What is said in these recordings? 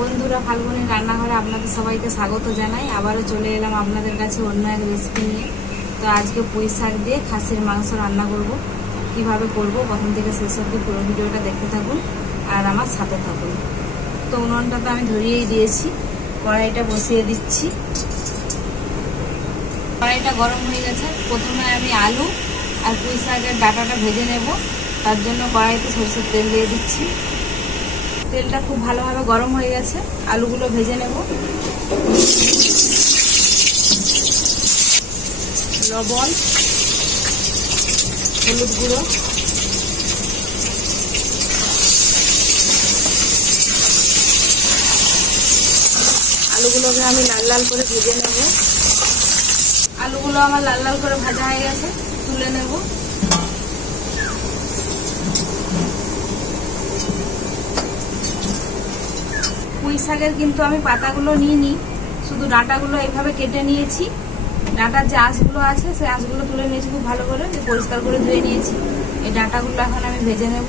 বন্ধুরা, ফাল্গুনী রান্নাঘরে আপনাদের সবাইকে স্বাগত জানাই। আবারও চলে এলাম আপনাদের কাছে অন্য এক রেসিপি নিয়ে। তো আজকে পুঁই শাক দিয়ে খাসির মাংস রান্না করব। কিভাবে করব প্রথম থেকে শেষ অবধি পুরো ভিডিওটা দেখতে থাকুন আর আমার সাথে থাকুন। তো উনুনটা তো আমি ধরিয়েই দিয়েছি, কড়াইটা বসিয়ে দিচ্ছি। কড়াইটা গরম হয়ে গেছে। প্রথমে আমি আলু আর পুঁই শাকের ডাঁটাটা ভেজে নেব। তার জন্য কড়াইতে সরষের তেল দিয়ে দিচ্ছি। তেলটা খুব ভালোভাবে গরম হয়ে গেছে, আলুগুলো ভেজে নেব। লবণ, হলুদ গুঁড়ো, আলুগুলোকে আমি লাল লাল করে ভেজে নেব। আলুগুলো আমার লাল লাল করে ভাজা হয়ে গেছে, তুলে নেব। পুঁই শাকের কিন্তু আমি পাতাগুলো নিইনি, শুধু ডাঁটাগুলো এইভাবে কেটে নিয়েছি। ডাঁটার যে আঁশগুলো আছে সেই আঁশগুলো তুলে নিয়েছি খুব ভালো করে, পরিষ্কার করে ধুয়ে নিয়েছি। এই ডাঁটাগুলো এখন আমি ভেজে নেব।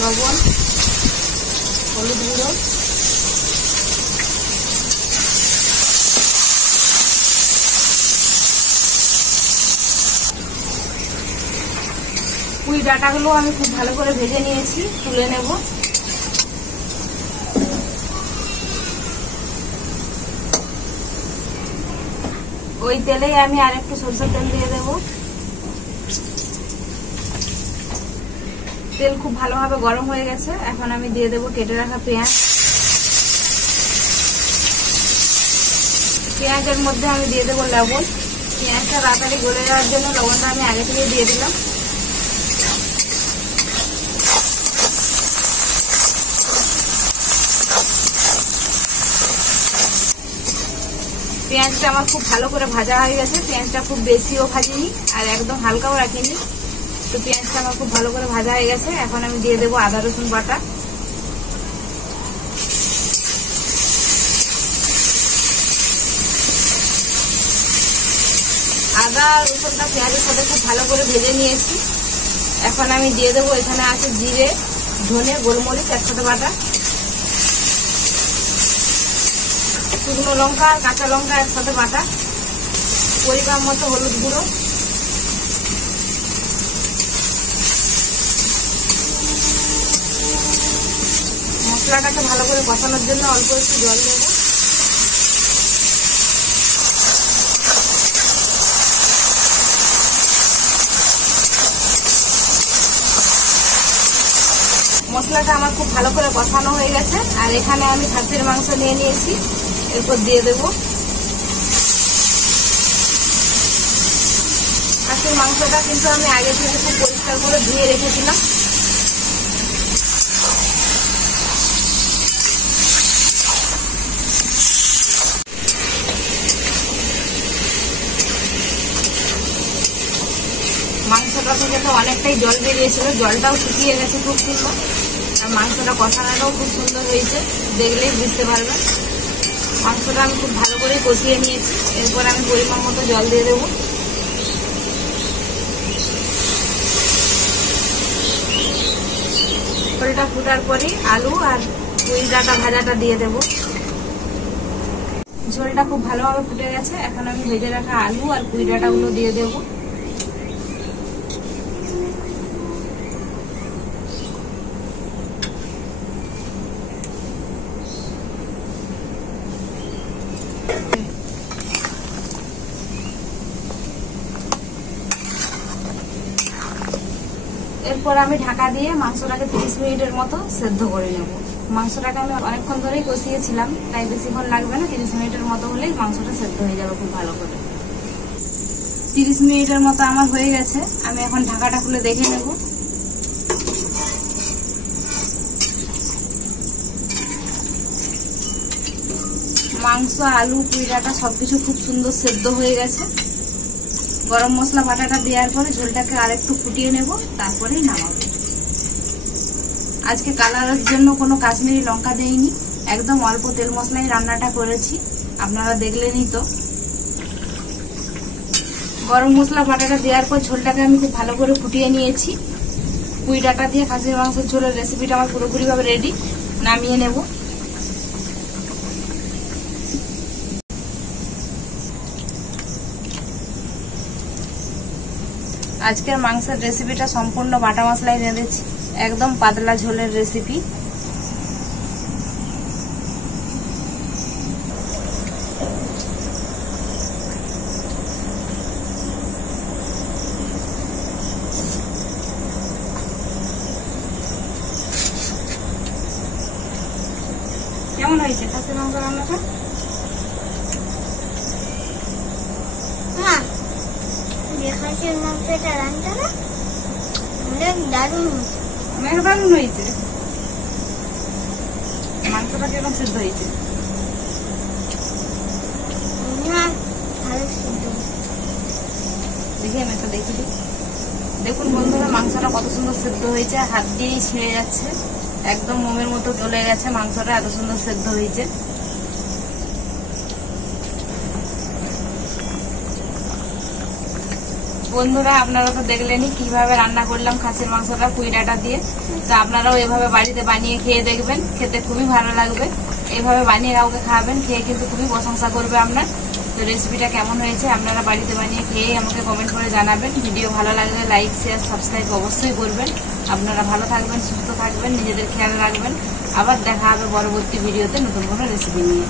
লবণ, হলুদ গুঁড়ো, পুঁই ডাঁটাগুলো আমি খুব ভালো করে ভেজে নিয়েছি, তুলে নেব। ওই তেলেই আমি আর একটু সরষের তেল দিয়ে দেব। তেল খুব ভালোভাবে গরম হয়ে গেছে, এখন আমি দিয়ে দেব কেটে রাখা পেঁয়াজ। পেঁয়াজের মধ্যে আমি দিয়ে দেবো লবণ। পেঁয়াজটা তাড়াতাড়ি গলে যাওয়ার জন্য লবণটা আমি আগে থেকে দিয়ে দিলাম। পেঁয়াজটা আমার খুব ভালো করে ভাজা হয়ে গেছে। পেঁয়াজটা খুব বেশিও ভাজিনি আর একদম হালকাও রাখিনি। তো পেঁয়াজটা আমার খুব ভালো করে ভাজা হয়ে গেছে। এখন আমি দিয়ে দেবো আদা রসুন বাটা। আদা রসুনটা পেঁয়াজের সাথে খুব ভালো করে ভেজে নিয়েছি। এখন আমি দিয়ে দেবো, এখানে আছে জিরে, ধনে, গোলমরিচ একসাথে বাটা, শুকনো লঙ্কা আর কাঁচা লঙ্কা একসাথে বাটা, পরিমাণ মতো হলুদ গুঁড়ো, মশলাটাকে ভালো করে কষানোর জন্য অল্প একটু জল দেব। মশলাটা আমার খুব ভালো করে কষানো হয়ে গেছে। আর এখানে আমি খাসির মাংস নিয়ে নিয়েছি, এরপর দিয়ে দেব। খাসির মাংসটা কিন্তু আমি আগে থেকে খুব পরিষ্কার করে ধুয়ে রেখেছিলাম। মাংসটা থেকে তো অনেকটাই জল বেরিয়েছিল, জলটাও শুকিয়ে গেছে খুব সুন্দর। আর মাংসটা কষানোটাও খুব সুন্দর হয়েছে, দেখলেই বুঝতে পারবেন। মাংসটা আমি খুব ভালো করে কষিয়ে নিয়েছি। এরপর আমি পরিমাণ মতো জল দিয়ে দেবো। ঝোলটা ফুটার পরে আলু আর পুঁই ডাঁটা ভাজাটা দিয়ে দেব। ঝোলটা খুব ভালোভাবে ফুটে গেছে। এখন আমি ভেজে রাখা আলু আর পুঁই ডাঁটাগুলো দিয়ে দেবো। এরপর আমি ঢাকা দিয়ে মাংসটাকে 30 মিনিটের মতো সেদ্ধ করে নেব। মাংসটাকে আমি অনেকক্ষণ ধরেই কষিয়েছিলাম, তাই বেশিক্ষণ লাগবে না। 30 মিনিটের মতো হলেই মাংসটা সেদ্ধ হয়ে যাবে খুব ভালো করে। 30 মিনিটের মতো আমার হয়ে গেছে। আমি এখন ঢাকাটা খুলে দেখে নেব। মাংস, আলু, পুঁই ডাঁটা সবকিছু খুব সুন্দর সেদ্ধ হয়ে গেছে। গরম মশলা বাটাটা দেওয়ার পরে ঝোলটাকে আরেকটু ফুটিয়ে নেব, তারপরেই নামাবো। আজকে কালারের জন্য কোনো কাশ্মীরি লঙ্কা দেইনি, একদম অল্প তেল মশলায় রান্নাটা করেছি। আপনারা দেখলেনই তো। গরম মশলা বাটাটা দেওয়ার পর ঝোলটাকে আমি খুব ভালো করে ফুটিয়ে নিয়েছি। পুঁই ডাঁটা দিয়ে খাসির মাংসের ঝোলের রেসিপিটা আমার পুরোপুরিভাবে রেডি। নামিয়ে নেব। আজকের মাংসের রেসিপিটা সম্পূর্ণ বাটা মশলায় রেঁধেছি, একদম পাতলা ঝোলের রেসিপি। কেমন হয়েছে খাসির মাংস রান্নাটা? খাসির মাংসটা রান্না না অনেক দারুণ হয়েছে। মাংসটা কিরকম সিদ্ধ হয়েছে? ভালো সিদ্ধ। দেখি আমি একটা দেখি। দেখুন বন্ধুরা, মাংসটা কত সুন্দর সিদ্ধ হয়েছে, হাত দিয়েই ছিঁড়ে যাচ্ছে, একদম মোমের মতো গলে গেছে মাংসটা, এত সুন্দর সিদ্ধ হয়েছে। বন্ধুরা আপনারা তো দেখলেনই কিভাবে রান্না করলাম খাসির মাংসটা পুঁই ডাঁটা দিয়ে। তো আপনারাও এভাবে বাড়িতে বানিয়ে খেয়ে দেখবেন, খেতে খুবই ভালো লাগবে। এইভাবে বানিয়ে কাউকে খাওয়াবেন, খেয়ে কিন্তু খুবই প্রশংসা করবে আপনার। তো রেসিপিটা কেমন হয়েছে আপনারা বাড়িতে বানিয়ে খেয়ে আমাকে কমেন্ট করে জানাবেন। ভিডিও ভালো লাগলে লাইক শেয়ার সাবস্ক্রাইব অবশ্যই করবেন। আপনারা ভালো থাকবেন, সুস্থ থাকবেন, নিজেদের খেয়াল রাখবেন। আবার দেখা হবে পরবর্তী ভিডিওতে নতুন কোনো রেসিপি নিয়ে।